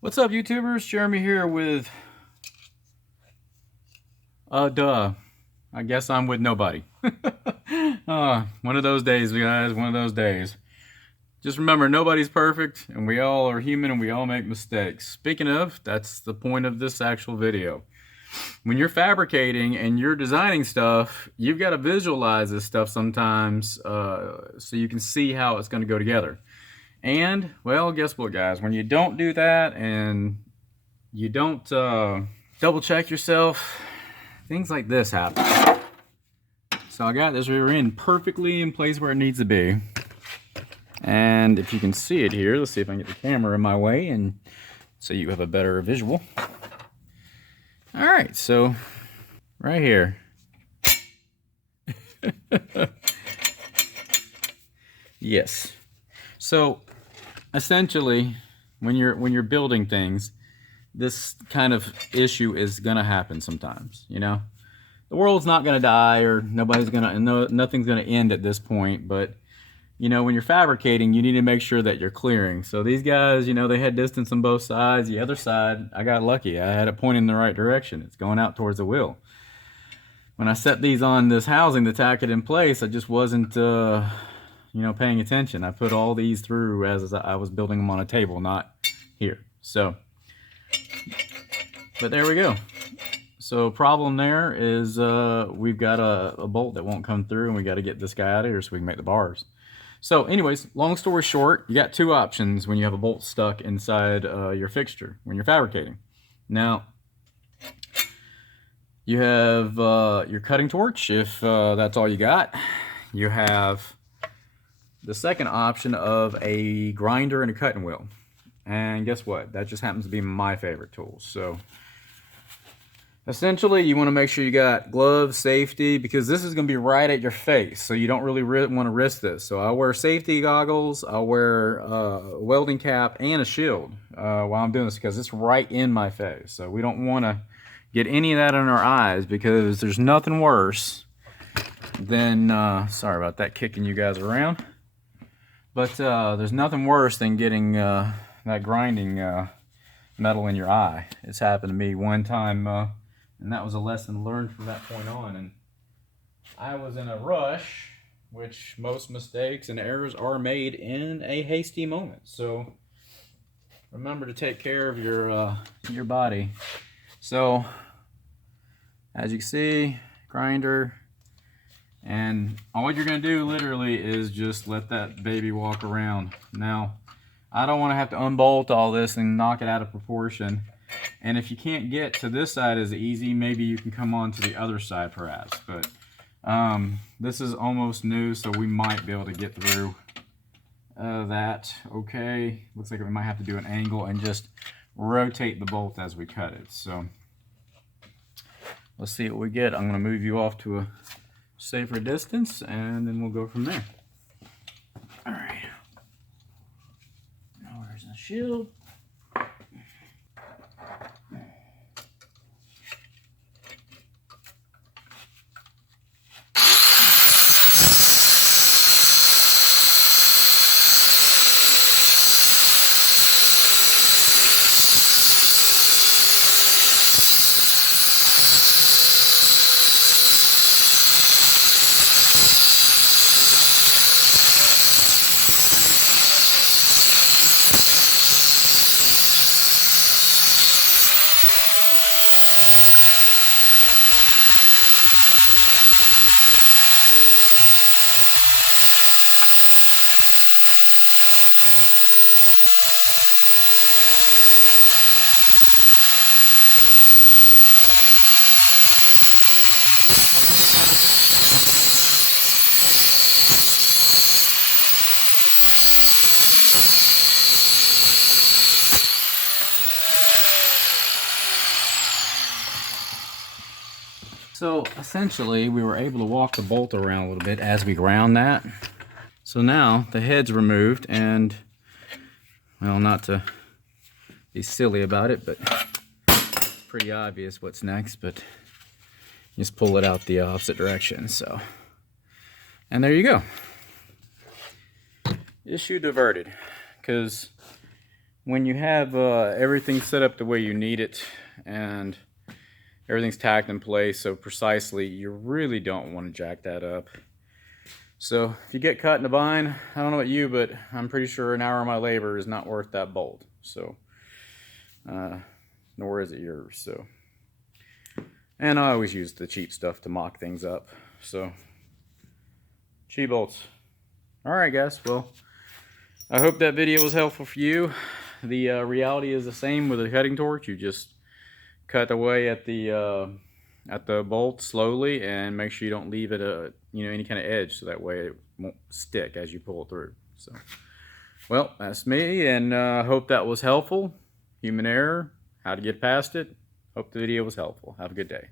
What's up, YouTubers? Jeremy here with, I guess I'm with nobody. One of those days, guys, one of those days. Just remember, nobody's perfect, and we all are human, and we all make mistakes. Speaking of, that's the point of this actual video. When you're fabricating and you're designing stuff, you've got to visualize this stuff sometimes so you can see how it's going to go together. And, well, guess what, guys? When you don't do that and you don't double check yourself, things like this happen. So I got this rear end perfectly in place where it needs to be. And if you can see it here, let's see if I can get the camera in my way and so you have a better visual. All right, so right here. Yes. So essentially, when you're building things, this kind of issue is gonna happen sometimes. You know, the world's not gonna die, or nothing's gonna end at this point. But you know, when you're fabricating, you need to make sure that you're clearing. So these guys, you know, they had distance on both sides. The other side, I got lucky. I had it pointing in the right direction. It's going out towards the wheel. When I set these on this housing to tack it in place, I just wasn't, you know, paying attention. I put all these through as I was building them on a table, not here. So, but there we go. So problem there is we've got a bolt that won't come through, and we got to get this guy out of here so we can make the bars. So anyways, long story short, you got two options when you have a bolt stuck inside your fixture when you're fabricating. Now, you have your cutting torch if that's all you got. You have the second option of a grinder and a cutting wheel. And guess what? That just happens to be my favorite tool. So essentially, you want to make sure you got gloves, safety, because this is going to be right at your face, so you don't really want to risk this. So I wear safety goggles, I'll wear a welding cap, and a shield while I'm doing this, because it's right in my face. So we don't want to get any of that in our eyes, because there's nothing worse than, sorry about that, kicking you guys around. But there's nothing worse than getting that grinding metal in your eye. It's happened to me one time. And that was a lesson learned from that point on. And I was in a rush, which most mistakes and errors are made in a hasty moment. So remember to take care of your body. So as you can see, grinder, and all you're gonna do literally is just let that baby walk around. Now, I don't want to have to unbolt all this and knock it out of proportion. And if you can't get to this side as easy, maybe you can come on to the other side perhaps. But this is almost new, so we might be able to get through that. Okay, looks like we might have to do an angle and just rotate the bolt as we cut it. So let's see what we get. I'm going to move you off to a safer distance, and then we'll go from there. All right. Now where's the shield? So essentially, we were able to walk the bolt around a little bit as we ground that. So now the head's removed, and, well, not to be silly about it, but it's pretty obvious what's next, but just pull it out the opposite direction. So, and there you go. Issue diverted, because when you have everything set up the way you need it and everything's tacked in place so precisely, you really don't want to jack that up. So if you get caught in a bind, I don't know about you, but I'm pretty sure an hour of my labor is not worth that bolt. So, nor is it yours. So, and I always use the cheap stuff to mock things up. So, cheap bolts. All right, guys. Well, I hope that video was helpful for you. The reality is the same with a cutting torch. You just cut away at the bolt slowly, and make sure you don't leave it any kind of edge, so that way it won't stick as you pull it through. So, well, that's me, and hope that was helpful. Human error, how to get past it. Hope the video was helpful. Have a good day.